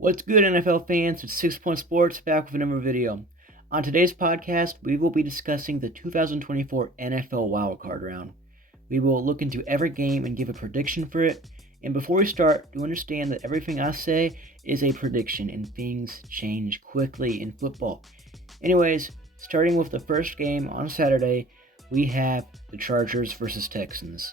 What's good, NFL fans? It's 6 Point Sports back with another video. On today's podcast, we will be discussing the 2024 NFL Wildcard Round. We will look into every game and give a prediction for it. And before we start, do understand that everything I say is a prediction and things change quickly in football. Anyways, starting with the first game on Saturday, we have the Chargers versus Texans.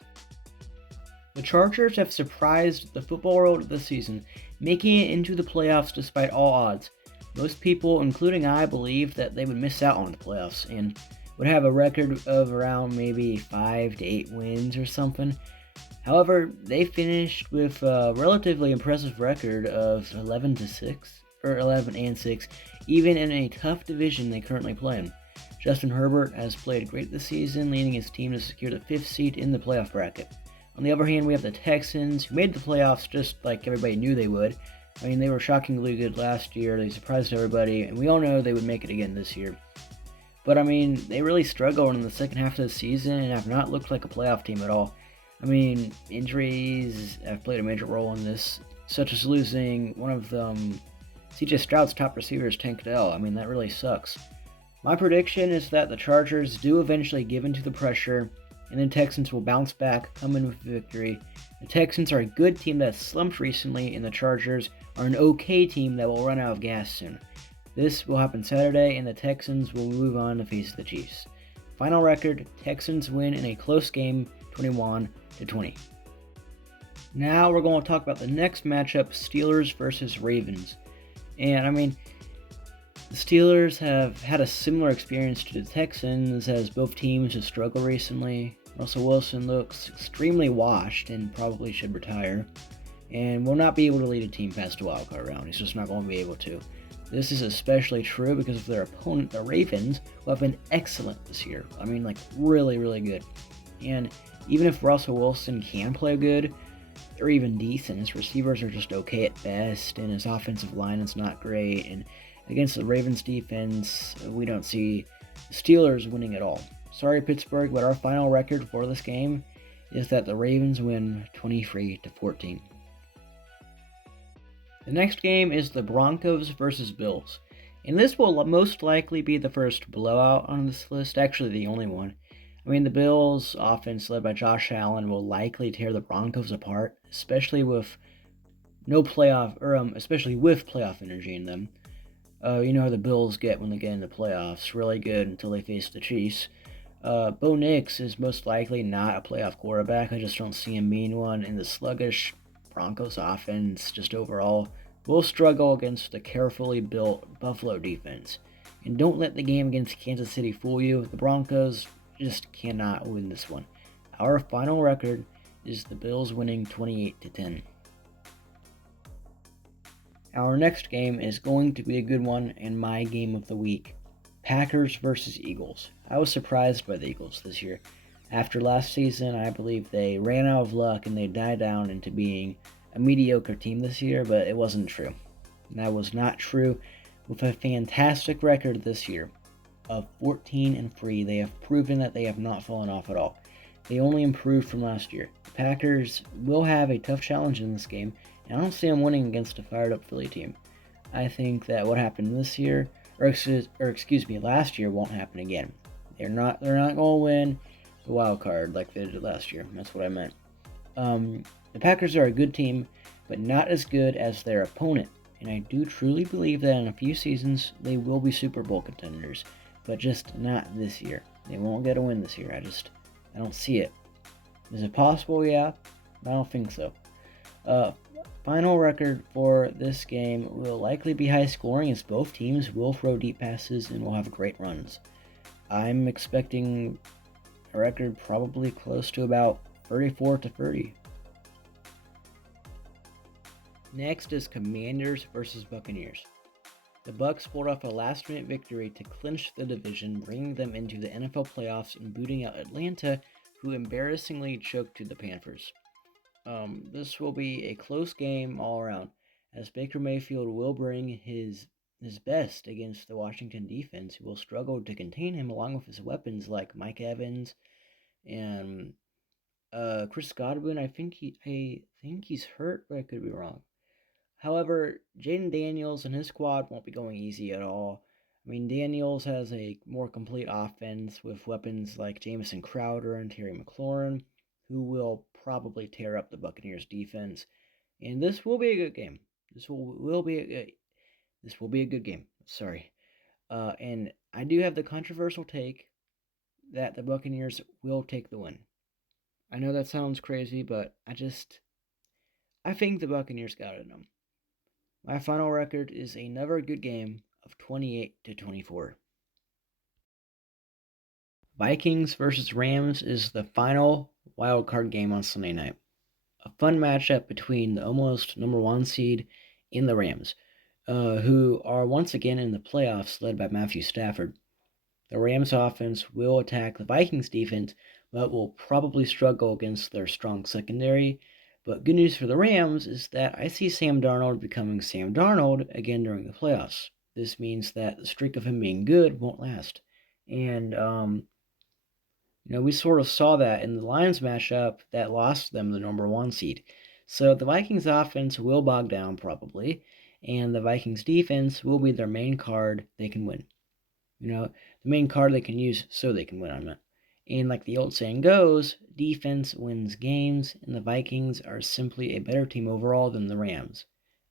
The Chargers have surprised the football world this season, making it into the playoffs despite all odds. Most people, including I, believed that they would miss out on the playoffs and would have a record of around maybe 5 to 8 wins or something. However, they finished with a relatively impressive record of 11-6, even in a tough division they currently play in. Justin Herbert has played great this season, leading his team to secure the 5th seed in the playoff bracket. On the other hand, we have the Texans, who made the playoffs just like everybody knew they would. I mean, they were shockingly good last year. They surprised everybody, and we all know they would make it again this year. But, I mean, they really struggled in the second half of the season and have not looked like a playoff team at all. I mean, injuries have played a major role in this, such as losing one of them, C.J. Stroud's top receivers, Tank Dell. I mean, that really sucks. My prediction is that the Chargers do eventually give in to the pressure, and the Texans will bounce back, come in with a victory. The Texans are a good team that slumped recently, and the Chargers are an okay team that will run out of gas soon. This will happen Saturday, and the Texans will move on to face the Chiefs. Final record, Texans win in a close game, 21-20. Now we're going to talk about the next matchup, Steelers versus Ravens. And I mean, the Steelers have had a similar experience to the Texans, as both teams have struggled recently. Russell Wilson looks extremely washed and probably should retire, and will not be able to lead a team past the wildcard round. He's just not going to be able to. This is especially true because of their opponent, the Ravens, who have been excellent this year. I mean, like, really, really good. And even if Russell Wilson can play good, they're even decent. His receivers are just okay at best, and his offensive line is not great, and against the Ravens defense, we don't see the Steelers winning at all. Sorry, Pittsburgh, but our final record for this game is that the Ravens win 23-14. The next game is the Broncos versus Bills. And this will most likely be the first blowout on this list, actually the only one. I mean, the Bills' offense led by Josh Allen will likely tear the Broncos apart, especially with playoff energy in them. You know how the Bills get when they get into the playoffs. Really good until they face the Chiefs. Bo Nix is most likely not a playoff quarterback. I just don't see him being one. And the sluggish Broncos offense, just overall, will struggle against the carefully built Buffalo defense. And don't let the game against Kansas City fool you. The Broncos just cannot win this one. Our final record is the Bills winning 28-10. Our next game is going to be a good one and my game of the week. Packers versus Eagles. I was surprised by the Eagles this year. After last season, I believe they ran out of luck and they died down into being a mediocre team this year, but it wasn't true. And that was not true. With a fantastic record this year of 14-3, they have proven that they have not fallen off at all. They only improved from last year. The Packers will have a tough challenge in this game, and I don't see them winning against a fired-up Philly team. I think that what happened this year, last year, won't happen again. They're not going to win the wild card like they did last year. That's what I meant. The Packers are a good team, but not as good as their opponent. And I do truly believe that in a few seasons they will be Super Bowl contenders, but just not this year. They won't get a win this year. I don't see it. Is it possible? Yeah, I don't think so. Final record for this game will likely be high scoring, as both teams will throw deep passes and will have great runs. I'm expecting a record probably close to about 34-30. Next is Commanders versus Buccaneers. The Bucs pulled off a last-minute victory to clinch the division, bringing them into the NFL playoffs and booting out Atlanta, who embarrassingly choked to the Panthers. This will be a close game all around, as Baker Mayfield will bring his best against the Washington defense, who will struggle to contain him, along with his weapons like Mike Evans and Chris Godwin. I think he's hurt, but I could be wrong. However, Jaden Daniels and his squad won't be going easy at all. I mean, Daniels has a more complete offense with weapons like Jamison Crowder and Terry McLaurin, who will probably tear up the Buccaneers defense. And this will be a good game. This will be a good game. Sorry. And I do have the controversial take that the Buccaneers will take the win. I know that sounds crazy, but I think the Buccaneers got it in them. My final record is another good game of 28-24. Vikings versus Rams is the final wildcard game on Sunday night. A fun matchup between the almost number one seed and the Rams, who are once again in the playoffs led by Matthew Stafford. The Rams offense will attack the Vikings defense, but will probably struggle against their strong secondary. But good news for the Rams is that I see Sam Darnold becoming Sam Darnold again during the playoffs. This means that the streak of him being good won't last. And we sort of saw that in the Lions matchup that lost them the number one seed. So the Vikings offense will bog down probably, and the Vikings defense will be their main card they can win. The main card they can use so they can win on it. And like the old saying goes, defense wins games, and the Vikings are simply a better team overall than the Rams.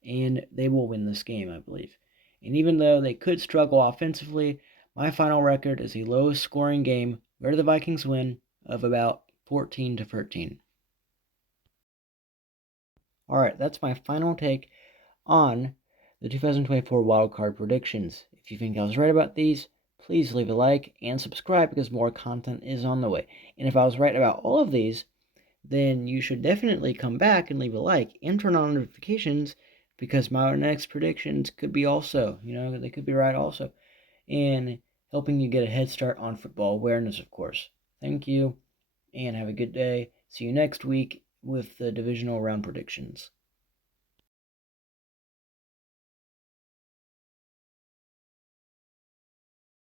And they will win this game, I believe. And even though they could struggle offensively, my final record is a low scoring game where the Vikings win of about 14-13. Alright, that's my final take on the 2024 Wildcard Predictions. If you think I was right about these, please leave a like and subscribe because more content is on the way. And if I was right about all of these, then you should definitely come back and leave a like and turn on notifications because my next predictions could be also, they could be right also. And helping you get a head start on football awareness, of course. Thank you and have a good day. See you next week with the divisional round predictions.